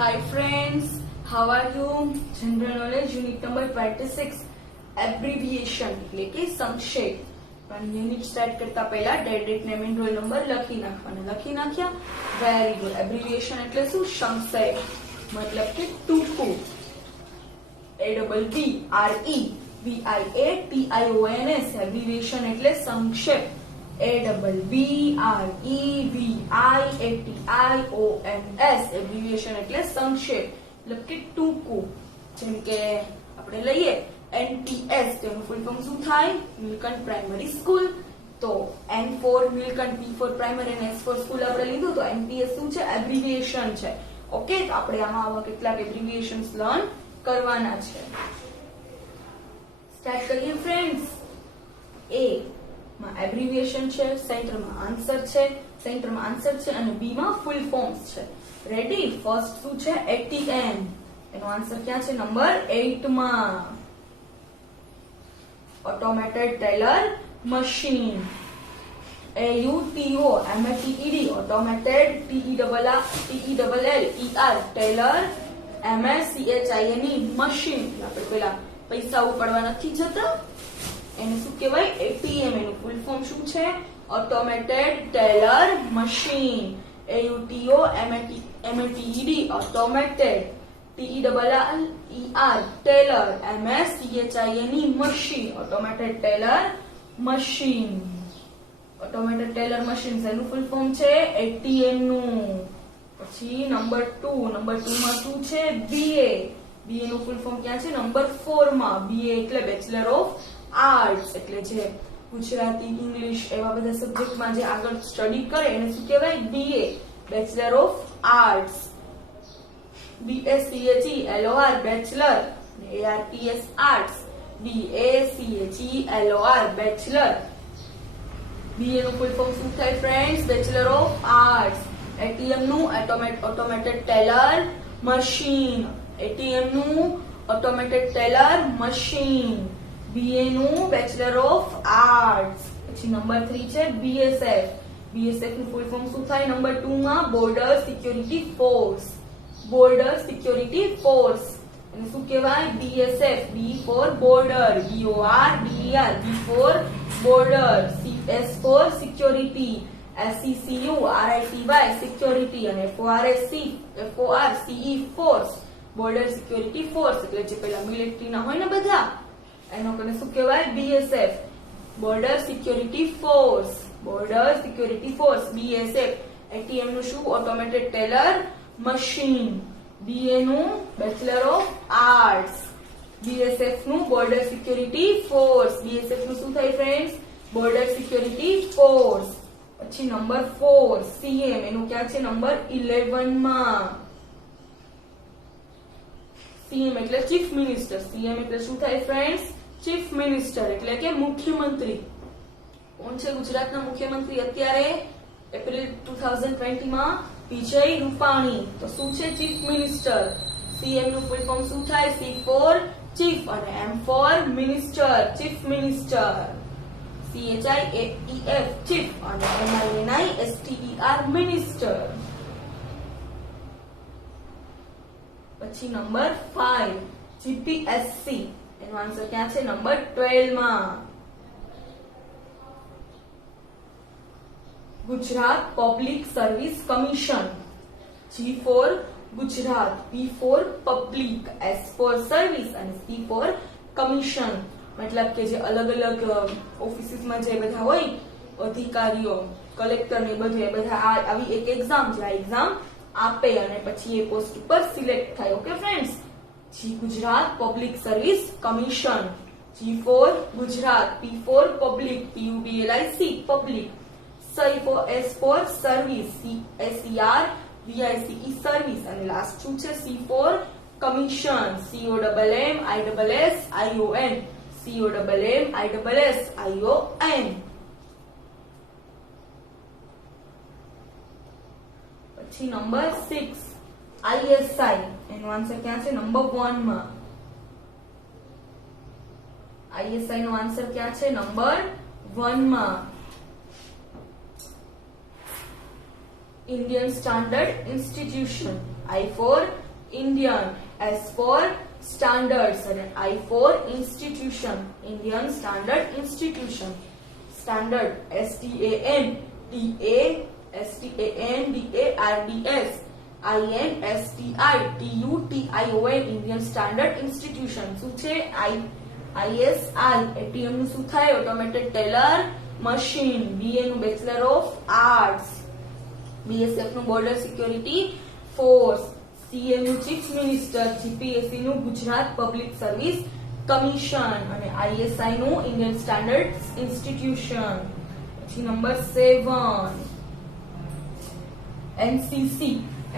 Hi friends, how are you? General knowledge unit number 26 abbreviation એટલે કે સંક્ષેપ. પણ unit start કરતા પહેલા date name and roll number લખી નાખવાના. લખી નાખ્યા? Very good. એબ્રિવિએશન એટલે શું? સંક્ષેપ મતલબ કે ટૂંકું. ABBREVIATIONS એબ્રિવિએશન એટલે સંક્ષેપ. ABBREVIATIONS એબ્રિવિએશન એટલે સંક્ષેપ મતલબ કે ટૂંકું. જેમ કે આપણે લઈએ NPS તેનું ફૂલ ફોર્મ શું થાય? Neelkanth primary school. તો N for Neelkanth, P for primary અને S ફોર સ્કૂલ આપણે લીધું. તો NPS શું છે? એબ્રિવિએશન છે. ઓકે, તો આપણે આવા કેટલાક એબ્રિવિએશન્સ લર્ન કરવાના છે. સ્ટાર્ટ કરીએ ફ્રેન્ડ્સ. A માં એબ્રિવિએશન છે, સેન્ટરમાં આન્સર છે, અને B માં ફૂલ ફોર્મ્સ છે. રેડી? ફર્સ્ટ શું છે? ATM. એનો આન્સર ક્યાં છે? નંબર 8 માં. Automated teller machine. AUTO MATED automated TELLER teller MACHINE machine. આપણે પેલા પૈસા ઉપાડવા નથી જતા એને શું કહેવાય? ATM. એનું ફૂલ ફોર્મ શું છે? Automated teller machine. AUTO MATED automated TELLER teller MACHINE machine. Automated teller machine. Automated teller machine એનું ફૂલ ફોર્મ છે ATM નું. પછી નંબર 2 માં શું છે? BA. BA નું ફૂલ ફોર્મ ક્યાં છે? નંબર 4 માં. BA એટલે બેચલર ઓફ આર્ટ્સ. એટલે જે ગુજરાતી, ઇંગ્લિશ એવા બધા સબ્જેક્ટમાં જે આગળ સ્ટડી કરે એને શું કહેવાય? BA bachelor of arts. BACHELOR bachelor, ARTS arts. BACHELOR bachelor. BA નું ફૂલ ફોર્મ શું થાય friends? Bachelor of arts. ATM નું ઓટોમેટેડ ટેલર મશીન. ATM નું ઓટોમેટેડ ટેલર મશીન. BA નું બેચલર ઓફ આર્ટ્સ. પછી નંબર 3 છે BSF. BSF નું full form શું થાય? નંબર 2 માં border security force. Border security force એને શું કહેવાય? BSF. B for border, BORDER. B for border. S for security, SECU RITY security. અને FORCE force, border security force. એટલે જે પેલા મિલિટરી ના હોય ને બધા એનો કને શું કહેવાય? BSF border security force. Border security force BSF. ATM નું શું? Automated teller machine. BA નું બેચલર ઓફ આર્ટ્સ. BSF નું બોર્ડર સિક્યોરિટી ફોર્સ. BSF નું શું થાય ફ્રેન્ડ્સ? Border security force. પછી નંબર 4 CM. એનું ક્યાં છે? નંબર 11 માં. CM એટલે ચીફ મિનિસ્ટર. CM એટલે શું થાય ફ્રેન્ડ્સ? ચીફ મિનિસ્ટર એટલે કે મુખ્યમંત્રી. કોણ છે ગુજરાતના મુખ્યમંત્રી અત્યારે? એપ્રિલ 2020 માં વિજય રૂપાણી. તો શું છે? Chief minister. CM નું ફૂલ ફોર્મ શું થાય? C ફોર ચીફ અને M for minister. Chief minister. CHIEF chief અને MINISTER મિનિસ્ટર. પછી નંબર 5 GPSC. એનો આન્સર ક્યાં છે? નંબર 12 માં. Gujarat public service commission. G for Gujarat, P for public, S for service અને C ફોર કમિશન. મતલબ કે જે અલગ અલગ ઓફિસીસમાં જે બધા હોય અધિકારીઓ, કલેક્ટર ને બધું, એ બધા આવી એક એક્ઝામ છે. આ એક્ઝામ આપે અને પછી એ પોસ્ટ ઉપર સિલેક્ટ થાય. Okay friends? G Gujarat public service commission. G for Gujarat, P for public, PUBLIC public, S for service, SERVICE service અને લાસ્ટ શું છે? C for commission. COMMISSION. પછી નંબર 6 ISI. એનો આન્સર ક્યાં છે? નંબર 1 માં. ISI નો આન્સર ક્યાં છે? નંબર 1 માં. Indian Standard Institution. I for Indian. S for standards and I for institution. Indian Standard Institution. Standard. STANDARDS. INSTITUTION. Indian Standard Institution. શું છે? ISI. ATM નું શું થાય? Automated teller machine. BA નું bachelor of arts. BSF નું border security force. CA નું chief minister. GPSC નું Gujarat public service commission અને ISI નું ઇન્ડિયન સ્ટાન્ડર્ડ ઇન્સ્ટિટ્યુશન. પછી નંબર 7 NCC.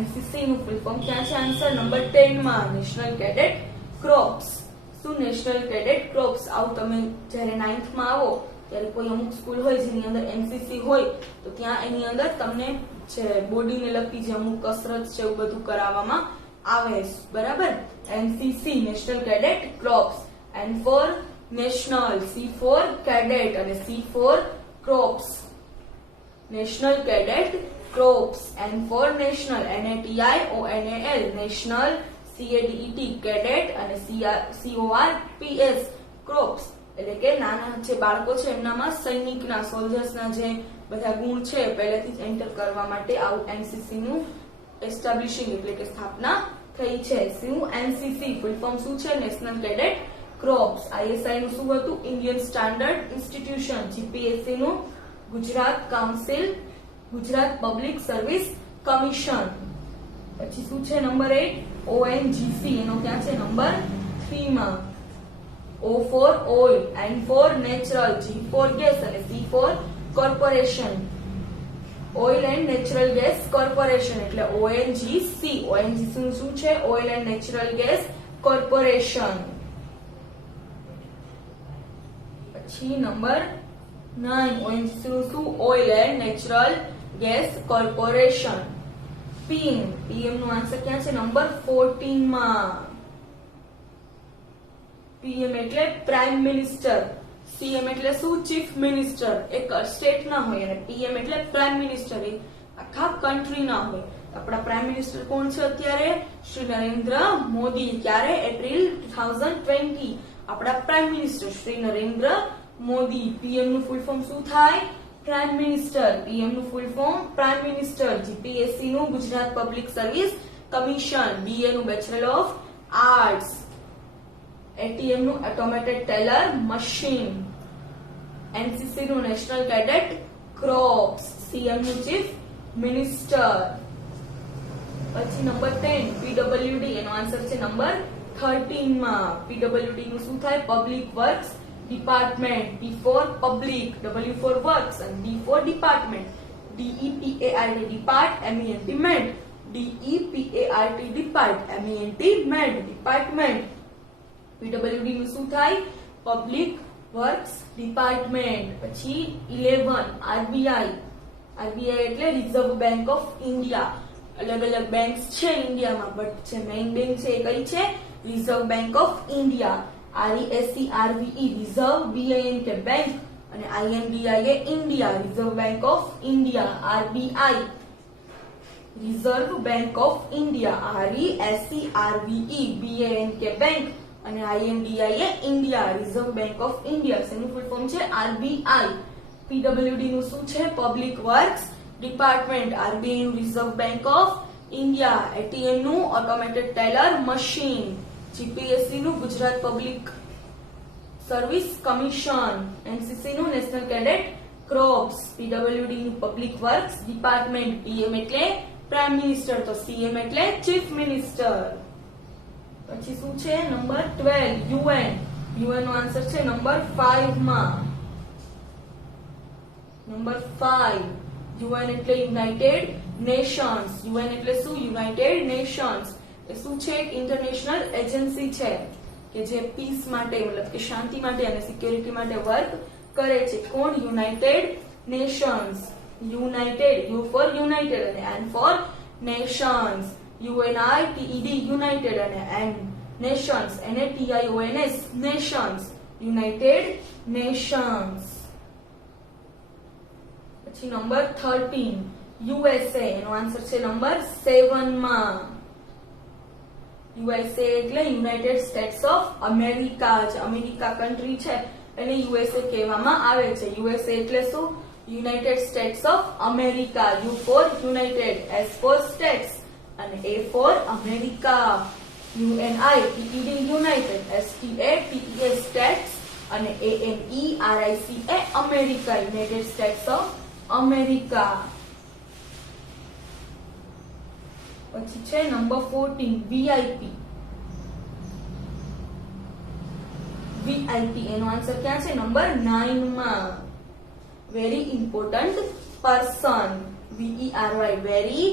NCC નું ફૂલ ફોર્મ ક્યાં છે? આન્સર નંબર 10 માં નેશનલ કેડેટ ક્રોપ્સ. શું નેશનલ કેડેટ ક્રોપ્સ? આવું તમે જ્યારે 9th માં આવો ત્યારે કોઈ અમુક સ્કૂલ હોય જેની અંદર NCC હોય તો ત્યાં એની અંદર તમને જે બોડીને લગતી જે અમુક કસરત છે એવું બધું કરાવવામાં આવે. બરાબર? NCC national cadet crops. N for national, C for cadet અને C for crops. National cadet crops. N for national, NATIONAL national, CADET cadet અને CORPS ક્રોપ્સ. એટલે કે નાના જે બાળકો છે એમનામાં સૈનિકના સોલ્જર્સના જે બધા ગુણ છે પહેલેથી જ એન્ટર કરવા માટે આવું NCC નું એસ્ટાબ્લિશિંગ એટલે કે સ્થાપના થઈ છે. શું? NCC ફૂલ ફોર્મ શું છે? National cadet crops. ISI નું શું હતું? Indian standard institution. GPSC નું Gujarat council, Gujarat public service commission. પછી શું છે? Number 8 ONGC. એનો ક્યાં છે? નંબર 3 માં. O for oil, N for natural, G for gas અને C for corporation. Oil and Natural Gas Corporation એટલે ONGC. ONGC નું શું છે? Oil and Natural Gas Corporation. પછી નંબર 9 ONGC નું શું? Oil and Natural Gas Corporation. PM. PM નું answer ક્યાં છે? નંબર 14 માં. PM એટલે પ્રાઇમ મિનિસ્ટર. CM એટલે શું? Chief minister. એક સ્ટેટ ના હોય અને PM એટલે પ્રાઇમ મિનિસ્ટર. એ આખા કન્ટ્રી ના હોય. આપણા પ્રાઇમ મિનિસ્ટર કોણ છે અત્યારે? શ્રી નરેન્દ્ર મોદી. ક્યારે? એપ્રિલ 2020 આપણા prime minister Shri Narendra Modi. PM નું ફૂલ ફોર્મ શું થાય? Prime minister. PM નું full form prime minister. GPSC નું Gujarat public service commission. BA નું બેચલર ઓફ આર્ટ્સ. ATM નું ઓટોમેટેડ ટેલર મશીન. NCC નું નેશનલ કેડેટ ક્રોપ્સ. CM નું ચીફ મિનિસ્ટર. પછી નંબર 10 PWD. એનો આન્સર છે નંબર 13 માં. PWD નું શું થાય? Public works department. P for public, W for works and D for department. DEPART depart, MENT ment. DEPART depart, MENT ment. Department. PWD નું શું થાય? Public works department. પછી 11 RBI. RBI એટલે રિઝર્વ બેંક ઓફ ઇન્ડિયા. અલગ અલગ banks છે ઇન્ડિયામાં but જે મેઇન બેંક છે એ કઈ છે? Reserve bank of India. RESCRVE reserve, BANK bank અને INDIA India. Reserve bank of India. RBI reserve bank of India. RESCRVE BANK bank અને INDIA India. Reserve bank of India. એનું full form છે RBI. PWD નું શું છે? Public works department. RBI નું reserve bank of India. ATM નું automated teller machine. GPSC નું Gujarat public service commission. NCC નું નેશનલ કેડેટ ક્રોપ્સ. PWD નું પબ્લિક વર્ક્સ ડિપાર્ટમેન્ટ. PM એટલે પ્રાઇમ મિનિસ્ટર તો CM એટલે ચીફ મિનિસ્ટર. પછી શું છે? Number 12 UN. UN નો આન્સર છે નંબર 5 માં. નંબર 5 UN એટલે યુનાઇટેડ નેશન્સ. UN એટલે શું? United Nations. એ શું છે? એક ઇન્ટરનેશનલ એજન્સી છે કે જે પીસ માટે મતલબ કે શાંતિ માટે અને સિક્યોરિટી માટે વર્ક કરે છે. કોણ? United Nations. United, U for United અને N for Nations. UNITED United અને N Nations. NATIONS Nations. United Nations. પછી નંબર 13 USA. એનો આન્સર છે નંબર 7 માં. યુએસએ એટલે યુનાઇટેડ સ્ટેટ્સ ઓફ અમેરિકા. જે અમેરિકા કન્ટ્રી છે એને યુએસએ કહેવામાં આવે છે. યુએસએ એટલે શું? United States of America. U for United, S for States અને A for America. UNI United, STA States અને AMERICA America, United States of America. પછી છે નંબર 14 વીઆઈપી. વીઆઈપી એનો આન્સર ક્યાં છે? નંબર 9 માં. Very important person. VERY very,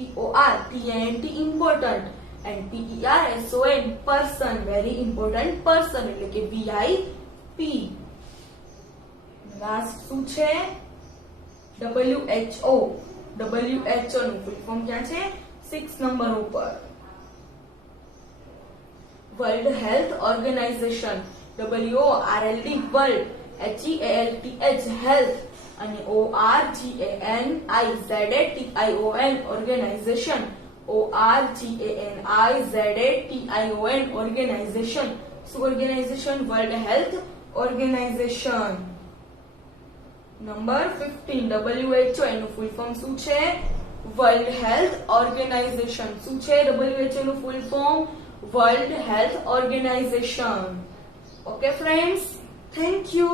IMPORTANT important and PERSON person, very important person એટલે કે VIP. Last શું છે? WHO. WHO નું ફૂલ ફોર્મ ક્યાં છે? 6 નંબર ઉપર. World health organization. WORLD world, HEALTH health અને ORGANIZATION ઓર્ગેનાઇઝેશન. ORGANIZATION organization. શું organization? World health organization. Number 15 WHO એનું ફૂલ ફોર્મ શું છે? World health organization. શું છે WHO નું full form? World health organization. Okay friends, thank you.